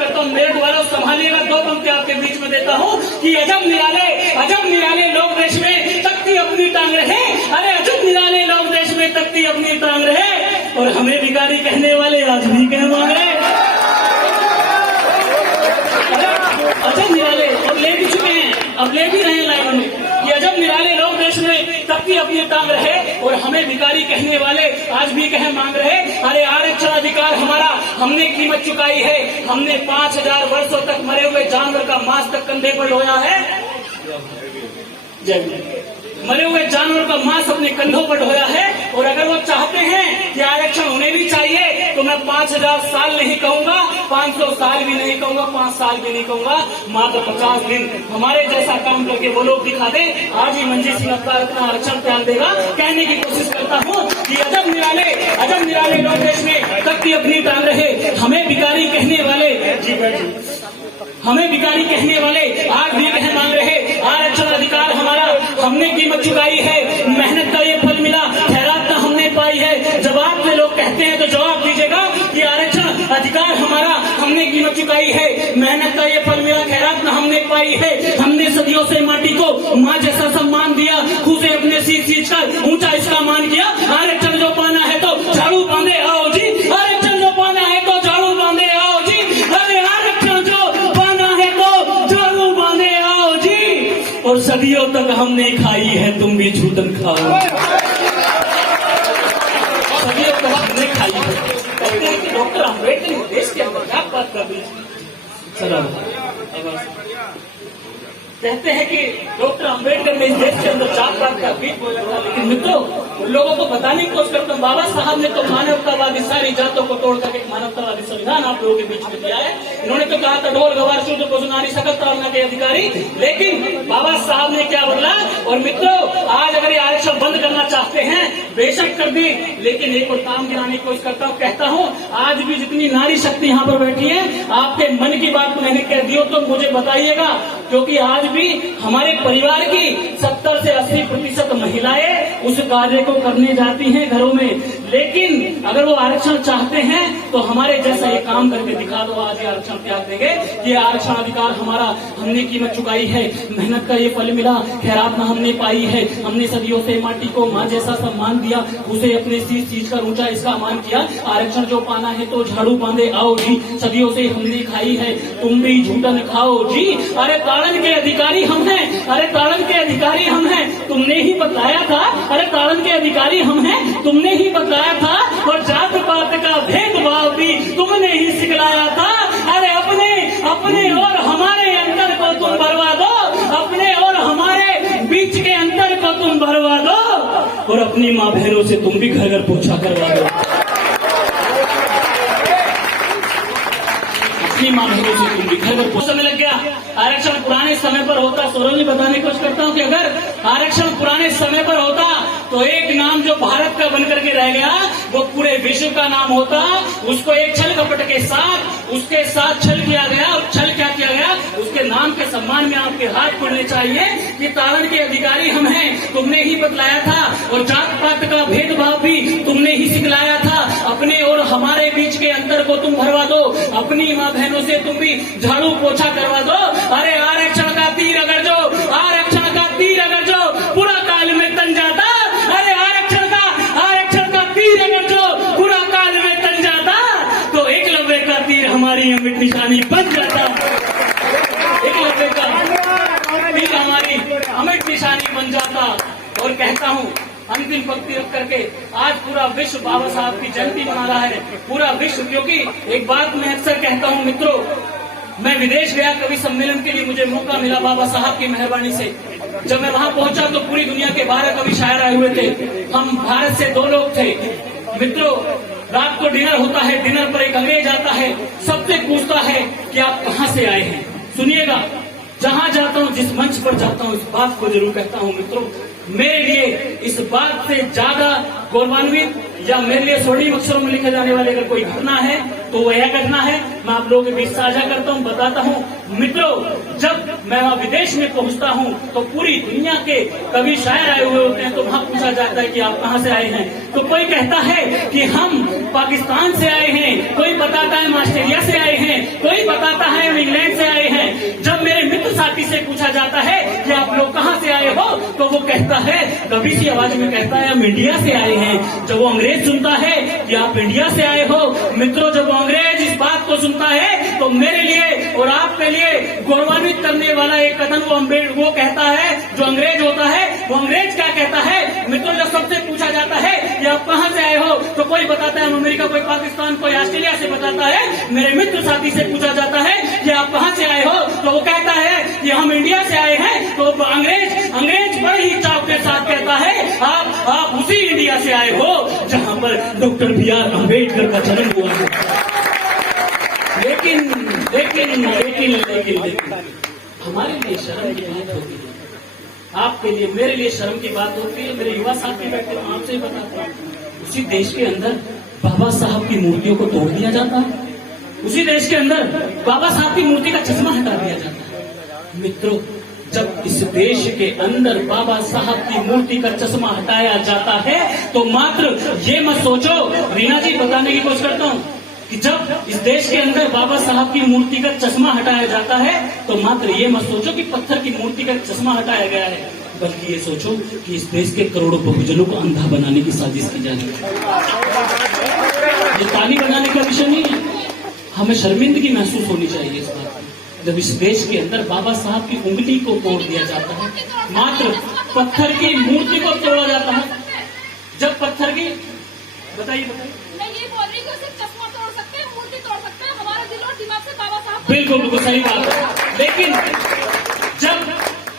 करता हूँ। मेरे द्वारा संभालिएगा, दो पंक्ति आपके बीच में देता हूँ कि अजब निराले लोग देश में तकती अपनी टांग रहे। अरे अजब निराले लोग देश में तकती अपनी टांग रहे, और हमें भिखारी कहने वाले आज भी कह मांगे। अजब निराले, अब ले भी चुके हैं, अब ले भी रहे लाइनों में कि अजब निराले लोग देश में तकती अपनी टांग रहे, और हमें भिखारी कहने वाले आज भी कह मांग रहे। अरे आरक्षण अधिकार हमारा हमने कीमत चुकाई है, हमने 5000 वर्षों तक मरे हुए जानवर का मांस तक कंधे पर ढोया है। मरे हुए जानवर का मांस अपने कंधों पर ढोया है, और अगर वो चाहते हैं कि आरक्षण उन्हें भी चाहिए तो मैं 5000 साल नहीं कहूंगा, 500 साल भी नहीं कहूंगा, 5 साल भी नहीं कहूंगा, मात्र 50 दिन हमारे जैसा काम करके वो लोग दिखा दे। आज ही मंजीत सिंह अवतार अपना आरक्षण त्याग देगा। कहने की कोशिश करता हूँ कि अजब निराले लोग देश में तकती अपनी टांग रहे, हमें भिखारी कहने वाले, हमें भिखारी कहने वाले आज भी कह मांग रहे। आरक्षण अधिकार हमारा हमने कीमत चुकाई है, मेहनत का ये फल मिला, खैरात ना हमने पाई है। जवाब में लोग कहते हैं तो जवाब दीजिएगा कि आरक्षण अधिकार हमारा हमने कीमत चुकाई है, मेहनत का ये फल मिला, खैरात ना हमने पाई है। हमने सदियों से माटी को माँ जैसा सम्मान दिया, खुद से अपने सिर खींच कर ऊंचा इसका मान किया। आरक्षण जो पाना है तो झाड़ू बांधे आओ जी, आरक्षण जो पाना है तो झाड़ू बांधे आओ जी। अरे आरक्षण जो पाना है तो झाड़ू बांधे आओ जी, और सदियों तक हमने खाई है, तुम भी झूठन खाओ। सदियों तक हमने खाई है। डॉक्टर अम्बेडकर देश के अंदर क्या बात कर रही कहते हैं कि डॉक्टर अम्बेडकर ने इस देश के अंदर जात पात का बीच बोला था, लेकिन मित्रों उन लोगों को बताने की कोशिश करता हूँ, बाबा साहब ने तो मानवतावादी सारी जातों को तोड़कर एक मानवतावादी संविधान आप लोगों के बीच में दिया है। इन्होंने तो कहा था ढोल गवार शूद्र पशु नारी सकल ताड़ना के अधिकारी, लेकिन बाबा साहब ने क्या बोला। और मित्रों आज अगर ये आरक्षण बंद करना चाहते हैं बेशक कर दी, लेकिन एक और काम गिराने की कोशिश करता हूँ, कहता हूँ आज भी जितनी नारी शक्ति यहाँ पर बैठी है, आपके मन की बात मैंने कह दी हो तो मुझे बताइएगा, क्योंकि आज भी हमारे परिवार की 70 से 80% महिलाएं उस कार्य को करने जाती हैं घरों में। लेकिन अगर वो आरक्षण चाहते हैं तो हमारे जैसा ये काम करके दिखा दो, आज ये आरक्षण त्याग देंगे। ये आरक्षण अधिकार हमारा हमने कीमत चुकाई है, मेहनत का ये फल मिला, खैरात ना हमने पाई है। हमने सदियों से माटी को माँ जैसा सम्मान दिया, उसे अपने सिर खींच कर ऊंचा इसका मान किया। आरक्षण जो पाना है तो झाड़ू बांधे आओ जी, सदियों से हमने खाई है, तुम भी झूठन खाओ जी। अरे ताड़न के अधिकारी हम हैं, अरे ताड़न के अधिकारी हम हैं, तुमने ही बताया था। अरे ताड़न के अधिकारी हम हैं, तुमने ही बताया था। और जात पात का भेदभाव भी तुमने ही सिखलाया था। अरे अपने और हमारे अंतर को तुम भरवा दो, अपने और हमारे बीच के अंतर को तुम भरवा दो, और अपनी माँ बहनों से तुम भी घर घर पोछा करवा दो। अपनी माँ बहनों से तुम भी घर घर पोछा। समय लग गया। आरक्षण पुराने समय पर होता, सौरभ जी बताने की कोशिश करता हूँ कि अगर आरक्षण पुराने समय पर होता तो एक नाम जो भारत का बनकर के रह गया वो पूरे विश्व का नाम होता। उसको एक छल कपट के साथ उसके साथ छल किया गया, और छल क्या किया गया, उसके नाम के सम्मान में आपके हाथ पड़ने चाहिए कि ताड़न के अधिकारी हम हैं, तुमने ही बतलाया था। और जात पात का भेदभाव भी तुमने ही सिखलाया था। अपने और हमारे बीच के अंतर को तुम भरवा दो, अपनी माँ बहनों से तुम भी झाड़ू पोछा करवा दो। अरे आरक्षण का तीर अगर जो, आरक्षण का तीर अगर जो पूरा काल में तन जाता, अरे आरक्षण का तीर अगर जो पूरा काल में तन जाता, तो एकलव्य का तीर हमारी अमिट निशानी बन जाता। एकलव्य का तीर हमारी अमिट निशानी बन जाता। और कहता हूँ अंतिम पंक्ति रख करके, आज पूरा विश्व बाबा साहब की जयंती मना रहा है, पूरा विश्व। क्योंकि एक बात मैं अक्सर कहता हूँ मित्रों, मैं विदेश गया कवि सम्मेलन के लिए, मुझे मौका मिला बाबा साहब की मेहरबानी से। जब मैं वहां पहुंचा तो पूरी दुनिया के 12 कवि शायर आए हुए थे। हम भारत से 2 लोग थे। मित्रों रात को डिनर होता है, डिनर पर एक अंग्रेज आता है, सबसे पूछता है कि आप कहाँ से आए हैं। सुनिएगा, जहां जाता हूं, जिस मंच पर जाता हूं, इस बात को जरूर कहता हूं मित्रों, मेरे लिए इस बात से ज्यादा गौरवान्वित या मेरे लिए स्वर्णिम अक्षरों में लिखे जाने वाली अगर कोई घटना है तो वह यह घटना है, मैं आप लोगों के बीच साझा करता हूं, बताता हूं। मित्रों, जब मैं वहाँ विदेश में पहुंचता हूँ तो पूरी दुनिया के कवि शायर आए हुए होते हैं, तो वहाँ पूछा जाता है कि आप कहाँ से आए हैं, तो कोई कहता है कि हम पाकिस्तान से आए हैं, कोई बताता है हम ऑस्ट्रेलिया से आए हैं, कोई बताता है हम इंग्लैंड से आए हैं। जब मेरे मित्र साथी से पूछा जाता है कि आप लोग कहाँ से आए हो, तो वो कहता है, कभी सी आवाज में कहता है हम इंडिया से आए हैं। जब वो अंग्रेज सुनता है कि आप इंडिया से आए हो, मित्रों, जब वो अंग्रेज इस बात को सुनता है तो मेरे लिए और आपके लिए गौरवान्वित करने वाला एक कथन वो कहता है, जो अंग्रेज होता है, वो अंग्रेज क्या कहता है मित्रों, जब सबसे पूछा जाता है कि आप कहाँ से आए हो, तो कोई बताता है हम अमेरिका, कोई पाकिस्तान, कोई ऑस्ट्रेलिया से बताता है। मेरे मित्र साथी से पूछा जाता है कि आप कहाँ से आए हो, तो वो कहता है कि हम इंडिया से आए हैं। तो अंग्रेज बड़े ही चाव के साथ कहता है आप उसी इंडिया से आए हो जहाँ पर डॉक्टर B.R. अम्बेडकर का जन्म हुआ है। लेकिन हमारे लिए शर्म की बात होती है, आपके लिए, मेरे लिए शर्म की बात होती है। मेरे युवा साथी बैठे हैं, आपसे ही बताता हूँ, उसी देश के अंदर बाबा साहब की मूर्तियों को तोड़ दिया जाता है, उसी देश के अंदर बाबा साहब की मूर्ति का चश्मा हटा दिया जाता है। मित्रों, जब इस देश के अंदर बाबा साहब की मूर्ति का चश्मा हटाया जाता है तो मात्र ये मत सोचो, रीना जी बताने की कोशिश करता हूँ कि जब इस देश के अंदर बाबा साहब की मूर्ति का चश्मा हटाया जाता है तो मात्र ये मत सोचो कि पत्थर की मूर्ति का चश्मा हटाया गया है, बल्कि ये सोचो कि इस देश के करोड़ों बहुजनों को अंधा बनाने की साजिश की जा रही है। ये ताली बनाने का विषय नहीं है, हमें शर्मिंदगी महसूस होनी चाहिए इस बात की, जब इस देश के अंदर बाबा साहब की उंगली को तोड़ दिया जाता है, मात्र पत्थर की मूर्ति को तोड़ा जाता है। जब पत्थर की बताइए बिल्कुल सही बात है, लेकिन जब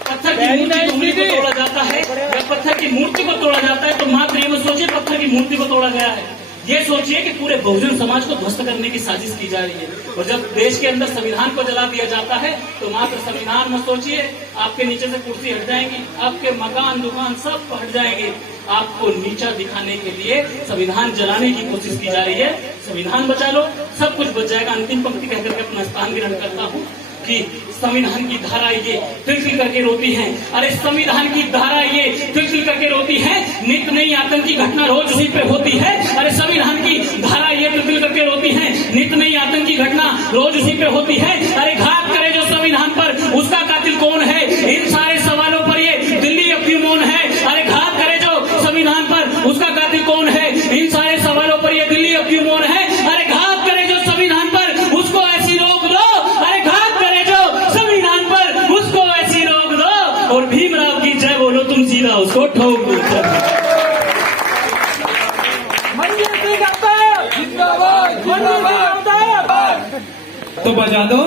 पत्थर की मूर्ति को तोड़ा जाता है या पत्थर की मूर्ति को तोड़ा जाता है तो मात्र ये मत सोचिए पत्थर की मूर्ति को तोड़ा गया है, ये सोचिए कि पूरे बहुजन समाज को ध्वस्त करने की साजिश की जा रही है। और जब देश के अंदर संविधान को जला दिया जाता है तो मात्र संविधान मत सोचिए, आपके नीचे से कुर्सी हट जाएंगी, आपके मकान दुकान सब हट जाएंगे, आपको नीचा दिखाने के लिए संविधान जलाने की कोशिश की जा रही है। संविधान बचा लो, सब कुछ बच जाएगा। अंतिम पंक्ति कहकर के अपना स्थान ग्रहण करता हूँ कि संविधान की धारा ये तिल करके रोती है, अरे संविधान की धारा ये तिल करके रोती है, नित नई आतंकी घटना रोज उसी पे होती है। अरे संविधान की धारा ये तिल करके रोती है, नित नई आतंकी घटना रोज उसी पे होती है। अरे घात करे जो संविधान पर, उसका कातिल कौन है? इन सारे सवालों पर ये दिल्ली अब क्यों मौन है? अरे घात करे जो संविधान पर, उसका कातिल कौन है? इन सारे सवालों पर ये दिल्ली अब क्यों मौन है? अरे घात करे जो संविधान पर, उसको ऐसी रोक दो। अरे घात करे जो संविधान पर, उसको ऐसी रोक दो। और भीमराव की जय बोलो, तुम सीधा उसको ठोक दो। तो बजा दो।